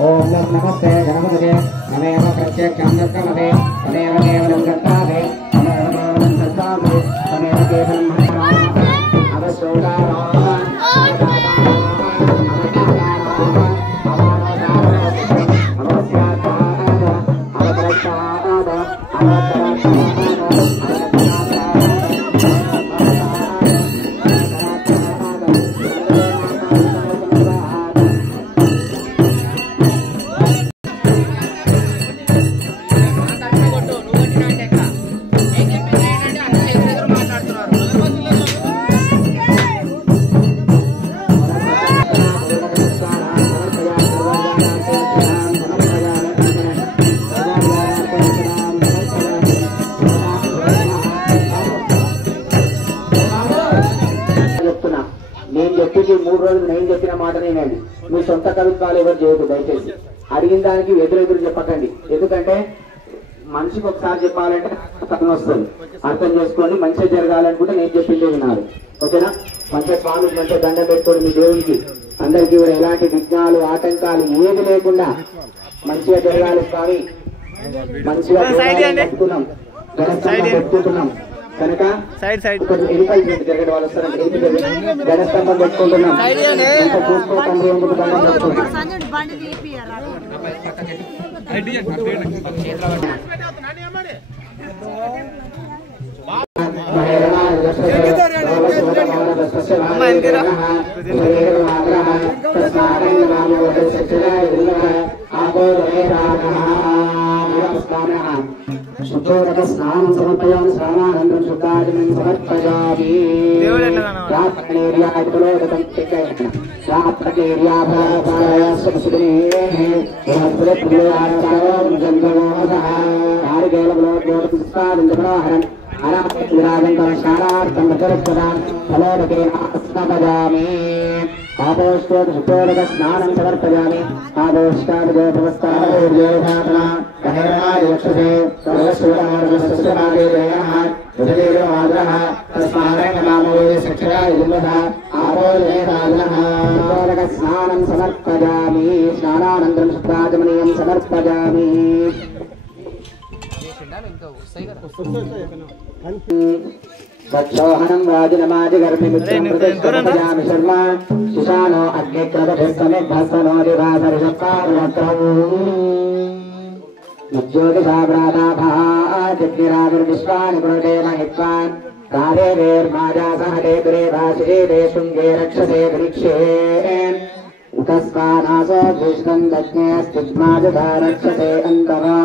ओम नमस्ते गणपतये नमेव प्रत्यक्षं दत्तमते तमेव केवलं दत्ताते तमेव केवलं दत्ताते तमेव केवलं महाराज अवश्योदाराः మీ సొంత కవిత్వాలు ఎవరు చేయదు దయచేసి అడిగిన దానికి ఎదురెదురు చెప్పకండి ఎందుకంటే మనిషికి ఒకసారి చెప్పాలంటే అర్థం వస్తుంది అర్థం చేసుకోండి మంచిగా జరగాలనుకుంటే నేను చెప్పిందే వినాలి ఓకేనా మంచిగా స్వామికి మంచిగా దండం పెట్టుకోండి మీ దేవునికి అందరికీ కూడా ఎలాంటి విఘ్నాలు ఆటంకాలు ఏది లేకుండా మంచిగా జరగాలి స్వామి మంచిగా పెట్టుకున్నాం పెట్టుకుంటున్నాం కనుక ఎలిపై జరగడం వాళ్ళు వస్తారంటే గణస్తంభం పెట్టుకుంటున్నాం शुद्धोदक स्नानं समर्पयामि स्नानानन्तरं शुद्धाचमनं समर्पयामि यात्रेर्यादिकलोदकं चिकयन् यात्रेर्याभारायास्वसुदेः यात्रेर्याभारायां जन्मोहसः नारिकेलबलोद्योतपुष्पादञ्जपराहरन् अनाथविराजन्तं स्नानार्थं प्रचरत्वदान् फलोदकेन स्नापयामि आपोष्टोत शुद्धोदक स्नानं समर्पयामि आदोष्टादिगोपवस्थानोर्योधातना कहेरणाय यक्षसे सर्वस्वमार्गस्वस्वमादेवयः यजदेवमाद्रः तस्मादेव नामो ये सक्षराय जिन्वधः आपोलेनादनः शुद्धोदक स्नानं समर्पयामि स्नानानन्तरं शुद्धाचमनीयं समर्पयामि वक्षोहनं वाजिनमाजिगर्भिमित्रं प्रतिष्ठयामि शर्मा शिशानो अग्निक्रमभिस्तमेभ्यस्तनो दिवासरिषत्पारुणत्रौ मज्ज्योतिषाव्राताभाजिग्निराविर्विश्वानि पुरुषे महित्वान् कालेरेर्माजासहते दुरेभाषिषेते शृङ्गे रक्षसे वृक्षे तस्मानासो भीष्णं दज्ञेऽस्तिग्माजधा रक्षसे अन्तरा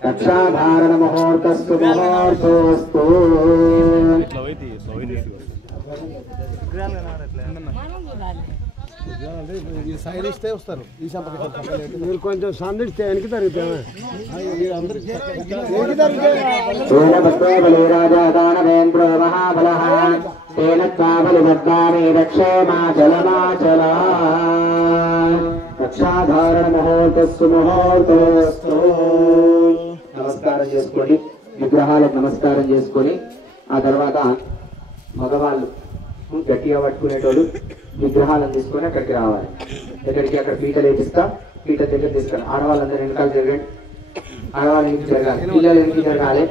रक्षाधारण मुहूर्तस्तु मुहूर्तोस्तु సైడిస్తే వస్తారు ఈ మీరు కొంచెం సందిస్తే వెనక్కి తరుగుతామే రక్షాధారణ ముహూర్తస్సు ముహూర్తోస్తు నమస్కారం చేసుకోండి విగ్రహాలకు నమస్కారం చేసుకొని ఆ తర్వాత మగవాళ్ళు గట్టిగా పట్టుకునేటోళ్ళు విగ్రహాలను తీసుకొని అక్కడికి రావాలి ఎక్కడికి అక్కడ పీట లేపిస్తా పీట దగ్గర తీసుకొని ఆడవాళ్ళందరూ వెనకాల తిరగండి ఆడవాళ్ళ ఇంటి జరగాలి, పిల్లల ఇంటి జరగాలి.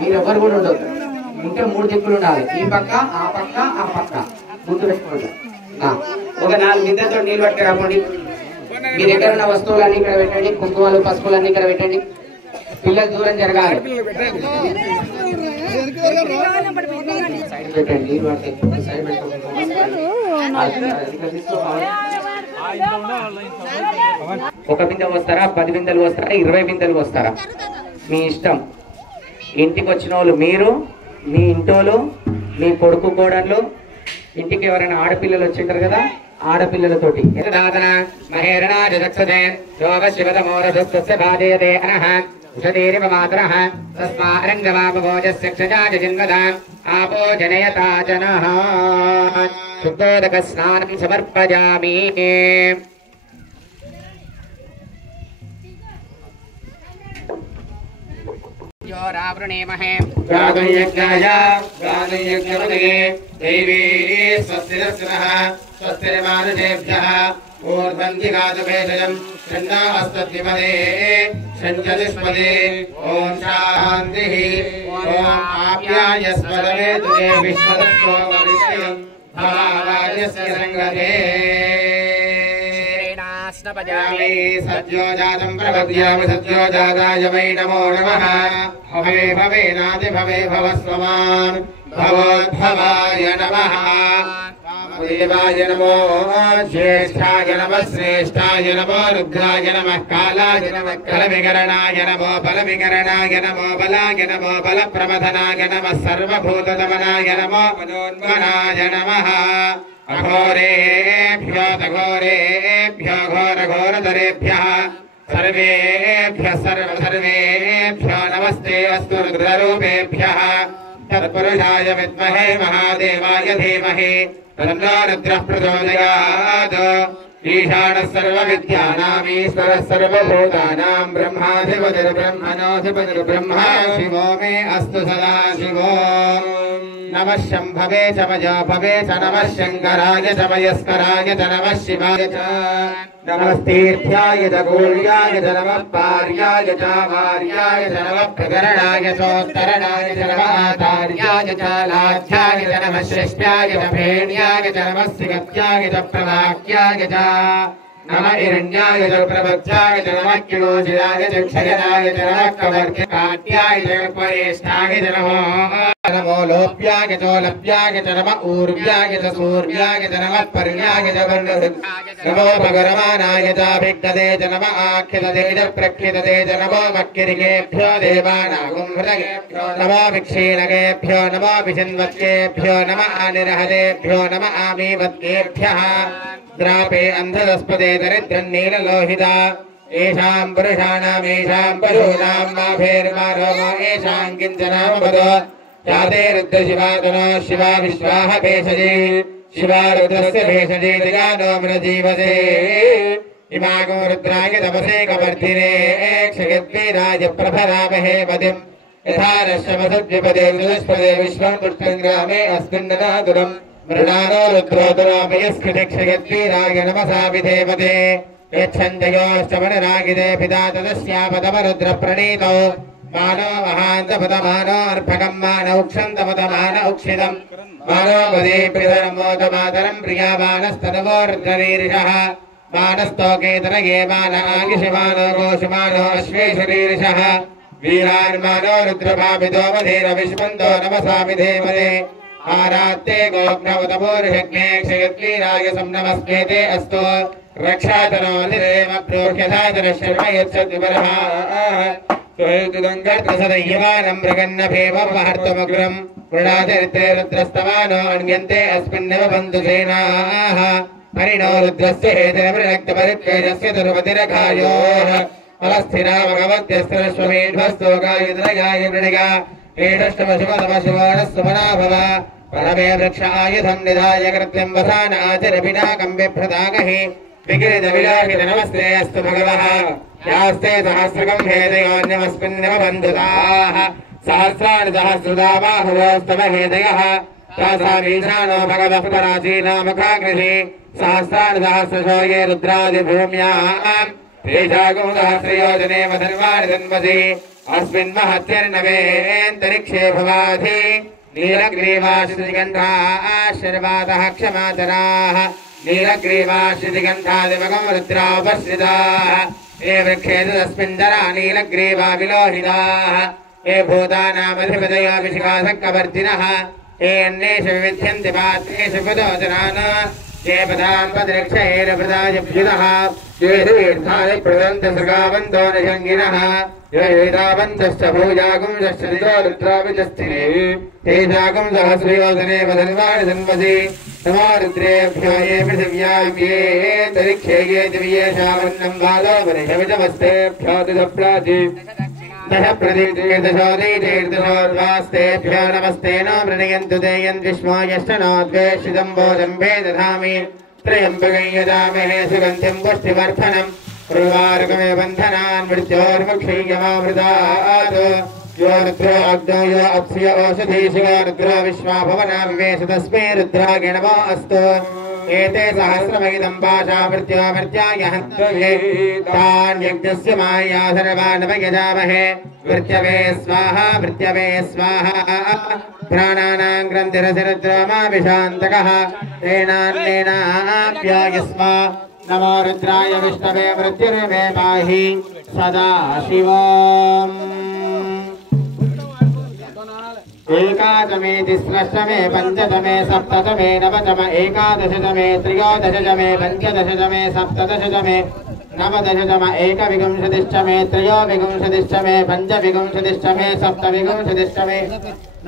మీరు ఎవరు కూడా ఉండొద్దు. ఉంటే 3 దిక్కులు ఉండాలి, ఈ పక్క ఆ పక్క ఆ పక్క. గుర్తు పెట్టుకోండి. ఒక 4 బిందెలతో నీళ్ళు పట్టుకురాకండి. మీ దగ్గర ఉన్న వస్తువులన్నీ ఇక్కడ పెట్టండి, కుంకుమలు పసుపులన్నీ ఇక్కడ పెట్టండి. పిల్లలు దూరం జరగాలి. సైడ్ పెట్టండి, నీళ్ళు పడితే సైడ్ ఒక బిందె వస్తారా, 10 బిందెలు వస్తారా, 20 బిందెలు వస్తారా, మీ ఇష్టం. ఇంటికి వచ్చిన వాళ్ళు మీరు, మీ ఇంటోళ్ళు, మీ కొడుకు కోడళ్ళు, ఇంటికి ఎవరైనా ఆడపిల్లలు వచ్చింటారు కదా, ఆడపిల్లలతోటి స్నానం సమర్పయామి. రావృణేమహే గాగయజ్ఞాయ గాగయజ్ఞపతయే దేవీ స్వస్తిరస్నః స్వస్తిర్మానుషేభ్యః ఊర్ధ్వంతిగాతుభేషజం ఛందాస్తద్విమదే ఛందనిస్పదే. ఓం శాంతిః. ఓం ఆప్యాయస్మరవేతుతే విశ్వదత్తోమవిషయం భావాయస్య సంగతే. సద్యోజాతం ప్రపద్యామి సద్యోజాతాయ వై నమో నమః. భవే భవేనాది భవే భవస్వమాన్ భవోద్భవాయ నమః. దేవాయ నమో జ్యేష్ఠాయ నమః శ్రేష్ఠాయ నమో రుద్రాయ నమః కాలాయ నమః కలవికరణాయ నమో బలవికరణాయ నమో బలాయ నమో బలప్రమథనాయ నమః సర్వభూతదమనాయ నమో మనోన్మనాయ నమః. అఘోరేభ్యో తఘోరేభ్యో ఘోరఘోరధరేభ్యః సర్వేభ్యః సర్వేభ్యో నమస్తే అస్తు రుద్రరూపేభ్యః. తత్పురుషాయ విద్మహే మహాదేవాయ ధీమహి తన్నో రుద్రః ప్రచోదయాత్. ఈశానः సర్వవిద్యానామీశ్వరः సర్వభూతానాం బ్రహ్మాధిపతిర్బ్రహ్మణోధిపతిర్బ్రహ్మ శివో మే అస్తు సదా శివో. నమః శంభవే చ వజాభవే చ నమః శంకరాయ చ వయస్కరాయ చ నమః శివాయ చ నమస్తీర్థ్యాయ చ గూళ్యాయ చ నమః పార్యాయ చ వార్యాయ చ నమః ప్రకరణాయ చోత్తరణాయ చ నమః ఆచార్యాయ చ లాధ్యాయ చ నమః శ్రేష్ఠ్యాయ చ భేణ్యాయ చ నమః సిగత్యాయ చ ప్రవాక్యాయ చ नम हिरण्याय च प्रवत्साय च नमः किलोजिराय च क्षयराय च नमः कवर्गाट्याय च परेष्ठाय च नमो लोप्याय च लप्याय च नमः ऊर्व्याय च सूर्याय च नमः पर्याय च नमो भगरमानाय च भिक्खते च नमः आख्यते च प्रख्यते च नमो मक्किरिकेभ्यो देवानागुं हृदयेभ्यो नमो विक्षीणकेभ्यो नमो विचिन्वत्केभ्यो नमः आनिरहतेभ्यो नमः आमीवत्केभ्यः द्रापे अन्धदस्पदे दरिद्रन्नीललोहिता येषां पुरुषाणामेषां पशूनां माभेर्मारोमो येषां किञ्चनामपदो याते रुद्रशिवातनो शिवा विश्वाः भेषजे शिवा रुद्रस्य भेषजे दयानो मृजीवसे इमागो रुद्राय तपसे कवर्धिने क्षयद्वीराय प्रभरामहे मदिम् यथा नश्यमसद्विपदे दुष्पदे विश्वं पुष्टं ग्रामे अस्मिन्ननादुरम् मृणानो रुद्रोदरामयस्कृतिक्षयद्वीराय नमसा विधेमते यच्छन्दयोश्चमनरागिदे पिता तदस्यापदमरुद्रप्रणीतौ मानो महान्तपदमानो अर्भकं मानौ क्षन्तपदमान उक्षितम् मानो वदे प्रियरमोदमातरं प्रियामानस्तनवो रुद्ररीरिषः मानस्तोकेतनये मान आगिषमानो गोषमानो अश्वेशरीरिषः वीरान्मानो रुद्रभावितो मधेरविष्मन्तो नमसा विधेमते आरात्ते गोग्नवतमोर्षज्ञे क्षयद्वीराय संनमस्मेते अस्तु रक्षातनोऽधिदेव प्रोह्यधातनशर्म यच्छद्विवरः सुहेतुदङ्गर्तसदय्यमानं मृगन्नभेवमहर्तमग्रम् मृडाचरित्रे रुद्रस्तमानो अन्यन्ते अस्मिन्नेव बन्धुसेनाः हरिणो रुद्रस्य हेतनमृणक्तपरित्वेजस्य दुर्मतिरघायोः अलस्थिरा भगवत्यस्त्रश्वमेध्वस्तोगायुधनगाय मृणिगा एषष्टमशिवतमशिवानः भव परमे वृक्ष आयुधं निधाय कृत्यं वसान आचरपिनाकं बिभ्रतागहि विकिरितविलाहित नमस्ते अस्तु भगवः यास्ते सहस्रकं हेदयोन्यमस्मिन्नेव बन्धुताः सहस्राणि सहस्रदा बाहुवोस्तव हेदयः तासामीशानो भगवः पराचीनामखाग्निः सहस्राणि सहस्रशो ये रुद्रादिभूम्याम् तेषागो सहस्रयोजने वधन्वानि धन्वसि अस्मिन् महत्यर्णवेऽन्तरिक्षे भवाधि नीलग्रीवाश्रितिगन्धाः शर्वातः क्षमातराः नीलग्रीवाश्रितिगन्धादिमगं रुद्रापश्रिताः ये वृक्षे तस्मिन् जरा नीलग्रीवा विलोहिताः ये भूतानामधिपतयो विशिखासक्कवर्तिनः ये अन्येषु विविध्यन्ति पात्रेषु पदोचनान् ये पदाम्पतिरक्षैरभृतायभ्युतः ये तीर्थानि प्रदन्ति सृगावन्तो निषङ्गिनः ये वेदावन्तश्च भूजागुंश्च दिशो रुद्राविजस्थिरे तेषागुं सहस्रयोजने वधन्वानि धन्वसि नमो रुद्रेभ्यो ये पृथिव्यां ये तरिक्षे ये दिव्येषामन्नं बालो वरिषविजमस्तेभ्यो दिशप्राचि दश प्रदीतीर्दशोदीतीर्दशोर्वास्तेभ्यो नमस्ते नो मृणयन्तु ते यन्विष्मो यश्चनो द्वेषितं बोधम्भे दधामि त्र्यम्बकं यजामहे सुगन्धिं पुष्टिवर्धनम् उर्वारुकमे बन्धनान् मृत्योर्मुक्षीयमामृतात् यो रुद्रो अग्नो यो अप्स्यो ओषधीषु यो रुद्रो विश्वा भवना विवेश तस्मै रुद्राय नमो अस्तु एते सहस्रमहितं पाशा मृत्याय हन्त्वे तान् यज्ञस्य माया सर्वानवयजामहे मृत्यवे स्वाहा प्राणानां ग्रन्थिरसिरुद्रमाभिशान्तकः तेनान्नेनाप्यायस्मा नमो रुद्राय विष्णवे मृत्युर्मे पाहि सदा शिवम् एकादमे तिस्रष्टमे पञ्चदमे सप्तदमे नवदमे एकादशदमे त्रयोदशदमे पञ्चदशदमे सप्तदशदमे नवदशदमे एकविंशतिष्टमे त्रयोविंशतिष्टमे पञ्चविंशतिष्टमे सप्तविंशतिष्टमे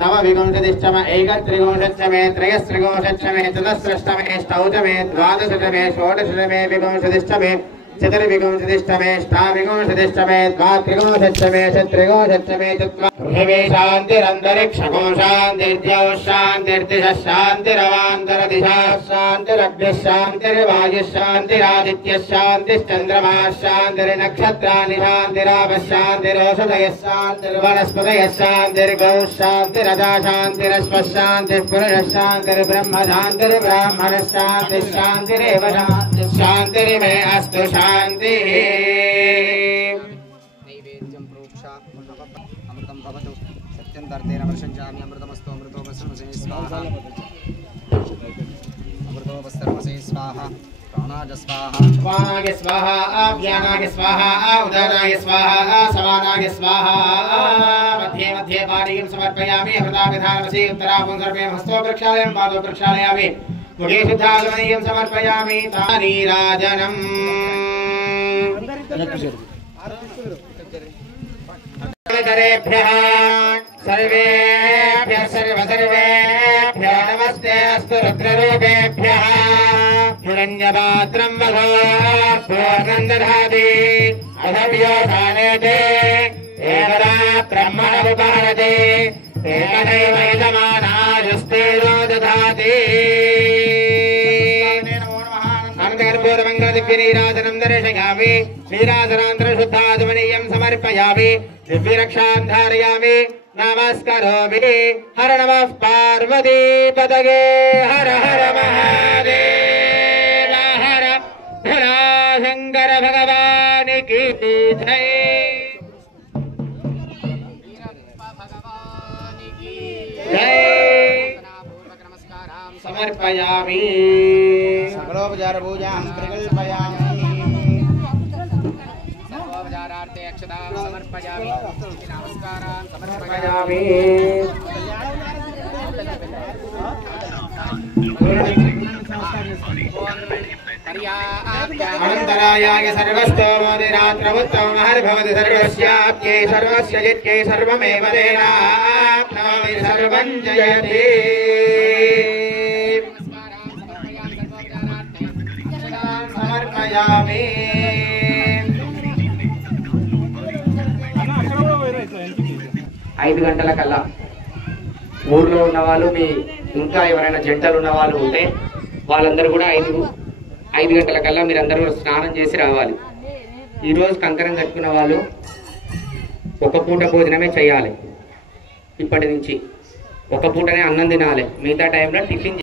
नवविंशतिष्टमे एकत्रिंशत्तमे त्रयस्त्रिंशत्तमे चतुस्रष्टमे अष्टौतमे द्वादशतमे षोडशतमे विंशतिष्टमे चतुर्विंशतिष्टमे अष्टाविंशतिष्टमे द्वात्रिंशत्तमे षट्त्रिंशत्तमे चत्वारि शान्तिरन्तरिक्षको शान्तिर्द्यौ शान्तिर्दिशः शान्तिरवान्तरदिशः शान्तिरग्निः शान्तिर्वायुः शान्तिरादित्यः शान्तिश्चन्द्रमाः शान्तिर्नक्षत्राणि शान्तिरापः शान्तिरोषधयः शान्तिर्वनस्पतयः शान्तिर्गौः शान्तिरजा शान्तिरश्वः शान्तिः पुरुषः शान्तिर्ब्रह्म शान्तिर्ब्राह्मणः शान्तिः शान्तिरेव शान्तिर्मे अस्तु शान्तिः नैवेद्यं प्रोक्षा अमृतं भवतु सत्यं दर्तेन वर्षञ्चामि अमृतमस्तु अमृतोपसर्वसे स्वाहा अमृतोपसर्वसे स्वाहा प्राणाय स्वाहा स्वानाय स्वाहा व्यानाय स्वाहा उदानाय स्वाहा समानाय स्वाहा मध्ये मध्ये पानीयं समर्पयामि हृदाविधानमसि उत्तराभं सर्वे हस्तो प्रक्षालयं पादो प्रक्षालयामि मुखे शुद्धागमनीयं समर्पयामि तानीराजनम् सर्वेभ्यः सर्वेभ्यः नमस्ते अस्तु रुद्ररूपेभ्यः हिरण्यपात्रं मघो पूर्णं दधाति अधव्योधानेते एकदा ब्रह्मणमुपहरति एकदैव यजमानाजुस्तेजो दधाति दिव्यनीराजनं दर्शयामि नीराजनान्तरशुद्धाजमनीयं समर्पयामि दिव्यरक्षां धारयामि नमस्करोमि हर नमः पार्वतीपतये हर हर महादेव हर भोला शंकर भगवान की जय जय समर्पयामि सकलोपचार पूजां प्रकल्पयामि सर्वोपचारार्थे अक्षतां समर्पयामि नमस्कारान् समर्पयामि अनन्तरायाय सर्वस्तोमोदिरात्रमुत्तमहर्भवति सर्वस्याप्यै सर्वस्य जित्यै सर्वमेव तेनाप्नोति सर्वं जयति समर्पयामि 5 గంటల కల్లా ఊర్లో ఉన్న వాళ్ళు మీ ఇంకా ఎవరైనా జంటలు ఉన్న వాళ్ళు ఉంటే వాళ్ళందరూ కూడా 5 గంటల కల్లా మీరందరూ స్నానం చేసి రావాలి. ఈరోజు కంకరం కట్టుకున్న వాళ్ళు ఒక పూట భోజనమే చేయాలి. ఇప్పటి నుంచి ఒక పూటనే అన్నం తినాలి. మిగతా టైంలో టిఫిన్